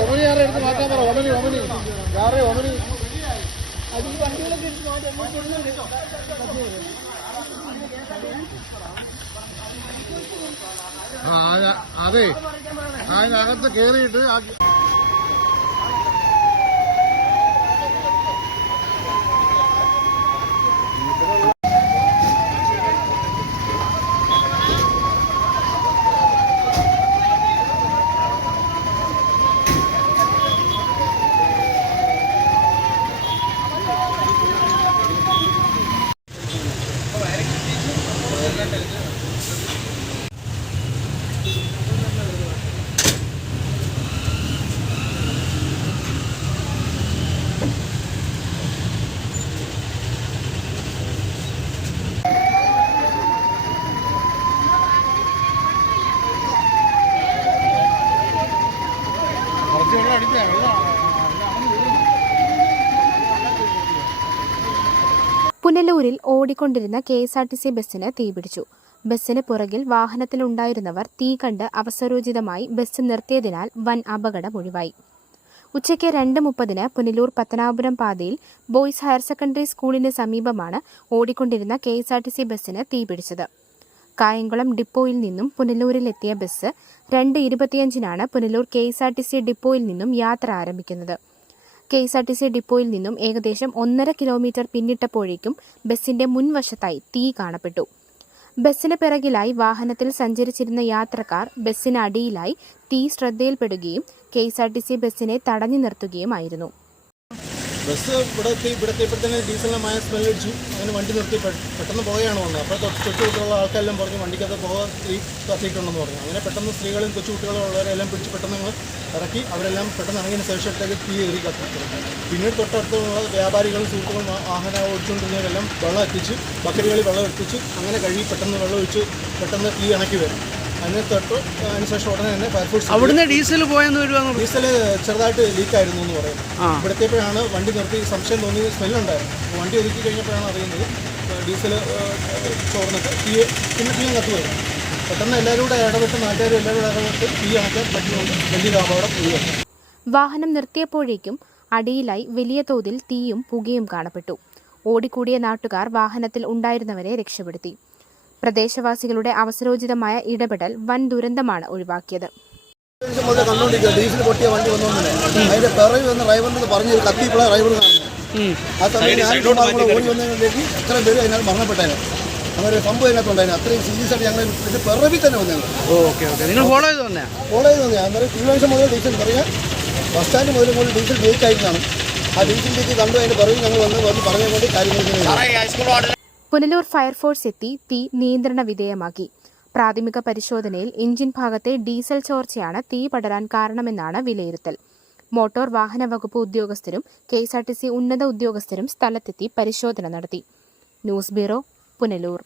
ഒമനി ആരെ എടുത്ത് മാറ്റാൻ പറ ഒമനി ഒമനി ആരെ ഒമനി ആ അത്. അതെ അതിനകത്ത് കയറിയിട്ട് ആ കുറച്ച് വെള്ളം അടിച്ചാ വെള്ളം പുനലൂരിൽ ഓടിക്കൊണ്ടിരുന്ന K S R T C ബസ്സിന് തീപിടിച്ചു ബസ്സിന് പുറകിൽ വാഹനത്തിലുണ്ടായിരുന്നവർ തീ കണ്ട് അവസരോചിതമായി ബസ് നിർത്തിയതിനാൽ വൻ അപകടം ഒഴിവായി. ഉച്ചയ്ക്ക് രണ്ട് മുപ്പതിന് പുനലൂർ പത്തനാപുരം പാതയിൽ ബോയ്സ് ഹയർ സെക്കൻഡറി സ്കൂളിന് സമീപമാണ് ഓടിക്കൊണ്ടിരുന്ന K S R T C ബസ്സിന് തീപിടിച്ചത് കായംകുളം ഡിപ്പോയിൽ നിന്നും പുനലൂരിലെത്തിയ ബസ് രണ്ട് ഇരുപത്തിയഞ്ചിനാണ് Punalur K S R T C ഡിപ്പോയിൽ നിന്നും യാത്ര ആരംഭിക്കുന്നത്. K S R T C ഡിപ്പോയിൽ നിന്നും ഏകദേശം ഒന്നര കിലോമീറ്റർ പിന്നിട്ടപ്പോഴേക്കും ബസിന്റെ മുൻവശത്തായി തീ കാണപ്പെട്ടു. ബസ്സിന് പിറകിലായി വാഹനത്തിൽ സഞ്ചരിച്ചിരുന്ന യാത്രക്കാർ ബസ്സിന് അടിയിലായി തീ ശ്രദ്ധയിൽപ്പെടുകയും K S R T C ബസ്സിനെ തടഞ്ഞു നിർത്തുകയുമായിരുന്നു. ബസ് ഇവിടെ എത്തി ഇവിടെ എത്തിയപ്പോഴത്തേന് ഡീസലിനെ മായ സ്മെല്ലടിച്ചു അങ്ങനെ വണ്ടി നിർത്തി പെട്ടെന്ന് പോവുകയാണ് വന്നത്. അപ്പോൾ തൊട്ടുകൂട്ടുള്ള ആൾക്കാരെല്ലാം പറഞ്ഞു വണ്ടിക്കകത്ത് പോകാൻ സ്ത്രീ കത്തിയിട്ടുണ്ടെന്ന് പറഞ്ഞു. അങ്ങനെ പെട്ടെന്ന് സ്ത്രീകളും കൊച്ചുകുട്ടികളും ഉള്ളവരെല്ലാം പിടിച്ച് പെട്ടെന്ന് ഞങ്ങൾ ഇറക്കി. അവരെല്ലാം പെട്ടെന്ന് ഇറങ്ങിയതിന് ശേഷത്തേക്ക് തീ കയറി കത്തിച്ചു പിന്നീട് തൊട്ടടുത്തുള്ള വ്യാപാരികളും സുഹൃത്തുക്കളും വാഹനം ഓടിച്ചുകൊണ്ടിരുന്നവരെല്ലാം വെള്ളം എത്തിച്ച് ബക്കറ്റുകളിൽ വെള്ളം എത്തിച്ച് അങ്ങനെ കഴുകി പെട്ടെന്ന് വെള്ളം ഒഴിച്ച് പെട്ടെന്ന് തീ ഇണക്കി വരും. അതിന് തൊട്ട് അതിനുശേഷം ഉടനെ തന്നെ ഫയർഫോഴ്സ് അവിടുന്ന് ഡീസൽ പോയെന്ന് വരുവാന്ന് ഡീസൽ ചെറുതായിട്ട് ലീക്ക് ആയിരുന്നു എന്ന് പറയുന്നത് ആ. ഇവിടത്തെപ്പോഴാണ് വണ്ടി നിർത്തി സംശയം തോന്നി സ്മെല്ലുണ്ടായിരുന്നു വണ്ടി ഒതുക്കി കഴിഞ്ഞപ്പോഴാണ് അറിയുന്നത് ഡീസൽ ചോർന്നിട്ട് തീ പിന്നെ തീ വരും. പെട്ടെന്ന് എല്ലാവരും കൂടെ ഇടപെട്ട് നാട്ടുകാരും എല്ലാവരും കൂടെ ഇടപെട്ട് തീ അണക്കാൻ പറ്റുന്നുണ്ട് വലിയൊരു അപകടം ഒഴിവാക്കി വാഹനം നിർത്തിയപ്പോഴേക്കും അടിയിലായി വലിയ തോതിൽ തീയും പുകയും കാണപ്പെട്ടു. ഓടിക്കൂടിയ നാട്ടുകാർ വാഹനത്തിൽ ഉണ്ടായിരുന്നവരെ രക്ഷപ്പെടുത്തി. പ്രദേശവാസികളുടെ അവസരോചിതമായ ഇടപെടൽ വൻ ദുരന്തമാണ് ഒഴിവാക്കിയത്. കണ്ടുകൊണ്ടിരിക്കുക ഡീസൽ പൊട്ടിയ വണ്ടി അതിന്റെ വന്ന് പറഞ്ഞു ഡ്രൈവർ ആ സമയത്ത് ഞാൻ ചുമ്മാ കൂടെ ഓടി വന്നതിലേക്ക് ഇത്രയും പേര് അതിനകത്ത് മരണപ്പെട്ടേനെ. അങ്ങനെ സംഭവം അതിനകത്തുണ്ടായിരുന്നു അത്രയും സീരിയസ് ആയിട്ട് ഞങ്ങൾ ഇതിന്റെ പിറവിൽ തന്നെ വന്നത് ഓക്കെ ഓക്കെ. നിങ്ങൾ ഫോളോ ചെയ്ത് വന്നേ? കോളേജ് വന്നത് അന്നേരം തിരുവനന്തപുരം മുതൽ ഡീസൽ ബസ് സ്റ്റാൻഡ് മുതൽ ആ ഡീസൽ ലീക്ക് കണ്ടു അതിന്റെ പിറകിൽ ഞങ്ങൾ വന്ന് വന്ന് പറഞ്ഞ കൊണ്ട് കാര്യങ്ങൾ പുനലൂർ ഫയർഫോഴ്സ് എത്തി തീ നിയന്ത്രണ വിധേയമാക്കി. പ്രാഥമിക പരിശോധനയിൽ എഞ്ചിൻ ഭാഗത്തെ ഡീസൽ ചോർച്ചയാണ് തീ പടരാൻ കാരണമെന്നാണ് വിലയിരുത്തൽ. മോട്ടോർ വാഹന വകുപ്പ് ഉദ്യോഗസ്ഥരും K S R T C ഉന്നത ഉദ്യോഗസ്ഥരും സ്ഥലത്തെത്തി പരിശോധന നടത്തി. News bureau Punalur.